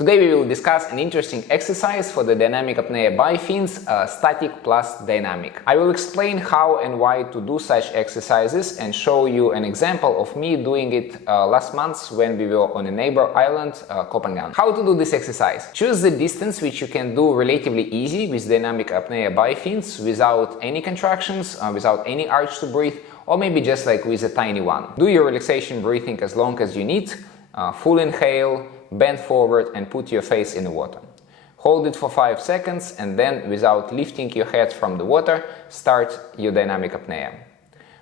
Today we will discuss an interesting exercise for the dynamic apnea by fins, static plus dynamic. I will explain how and why to do such exercises and show you an example of me doing it last month when we were on a neighbor island, Copenhagen. How to do this exercise? Choose the distance which you can do relatively easy with dynamic apnea by fins without any contractions, without any urge to breathe, or maybe just like with a tiny one. Do your relaxation breathing as long as you need. Full inhale, bend forward and put your face in the water. Hold it for 5 seconds and then, without lifting your head from the water, start your dynamic apnea.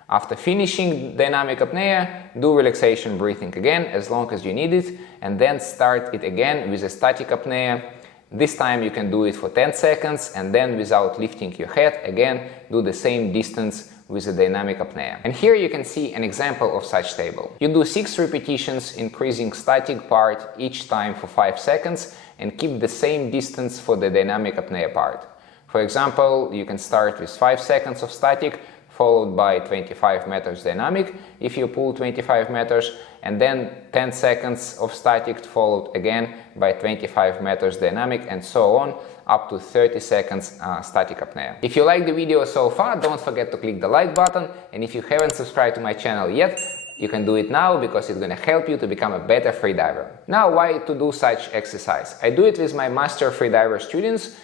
After finishing dynamic apnea, do relaxation breathing again as long as you need it, and then start it again with a static apnea. This time you can do it for 10 seconds and then, without lifting your head, again do the same distance with a dynamic apnea. And here you can see an example of such table. You do 6 repetitions, increasing static part each time for 5 seconds, and keep the same distance for the dynamic apnea part. For example, you can start with 5 seconds of static, followed by 25 meters dynamic if you pull 25 meters, and then 10 seconds of static followed again by 25 meters dynamic, and so on up to 30 seconds static apnea. If you like the video so far, don't forget to click the like button, and if you haven't subscribed to my channel yet, you can do it now because it's going to help you to become a better freediver. Now, why to do such exercise? I do it with my master freediver students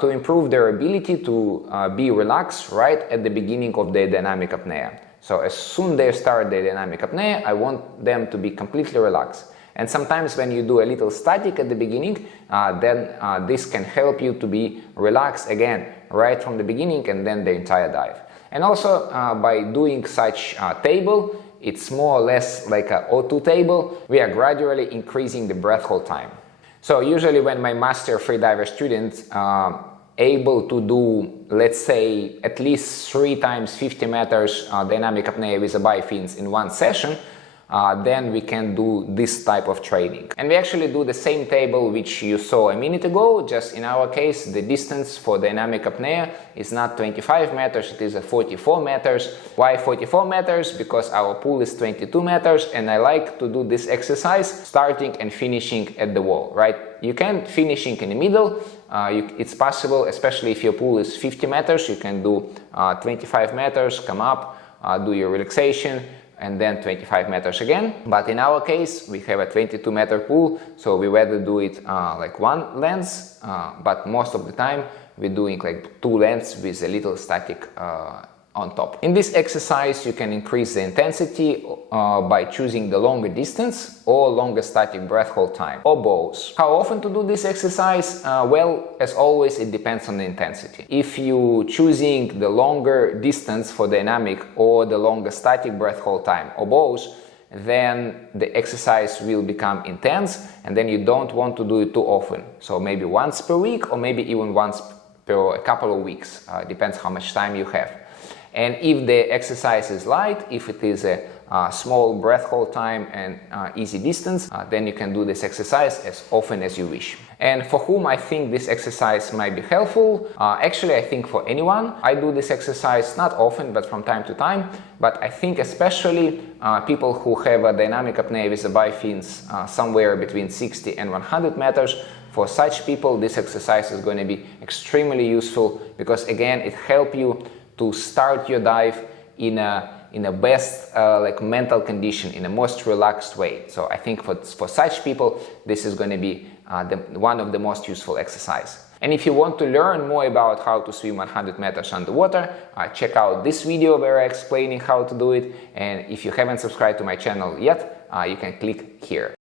to improve their ability to be relaxed right at the beginning of their dynamic apnea. So as soon as they start their dynamic apnea, I want them to be completely relaxed. And sometimes when you do a little static at the beginning, then this can help you to be relaxed again right from the beginning and then the entire dive. And also by doing such table, it's more or less like an O2 table, we are gradually increasing the breath hold time. So usually when my master freediver students are able to do, let's say, at least 3 times 50 meters dynamic apnea with a bifins in one session, then we can do this type of training. And we actually do the same table which you saw a minute ago, just in our case the distance for dynamic apnea is not 25 meters, it is 44 meters. Why 44 meters? Because our pool is 22 meters and I like to do this exercise starting and finishing at the wall, right? You can finishing in the middle, it's possible, especially if your pool is 50 meters, you can do 25 meters, come up, do your relaxation, and then 25 meters again. But in our case, we have a 22-meter pool, so we rather do it like one length, but most of the time we're doing like 2 lengths with a little static on top. In this exercise, you can increase the intensity by choosing the longer distance or longer static breath hold time, or both. How often to do this exercise? Well, as always, it depends on the intensity. If you choosing the longer distance for dynamic or the longer static breath hold time, or both, then the exercise will become intense and then you don't want to do it too often. So maybe once per week or maybe even once per a couple of weeks, depends how much time you have. And if the exercise is light, if it is a small breath hold time and easy distance, then you can do this exercise as often as you wish. And for whom I think this exercise might be helpful, actually I think for anyone. I do this exercise not often but from time to time, but I think especially people who have a dynamic apnea with a bifins somewhere between 60 and 100 meters. For such people, this exercise is going to be extremely useful because again it helps you to start your dive in a best like mental condition, in a most relaxed way. So I think for such people, this is going to be one of the most useful exercise. And if you want to learn more about how to swim 100 meters underwater, check out this video where I'm explaining how to do it. And if you haven't subscribed to my channel yet, you can click here.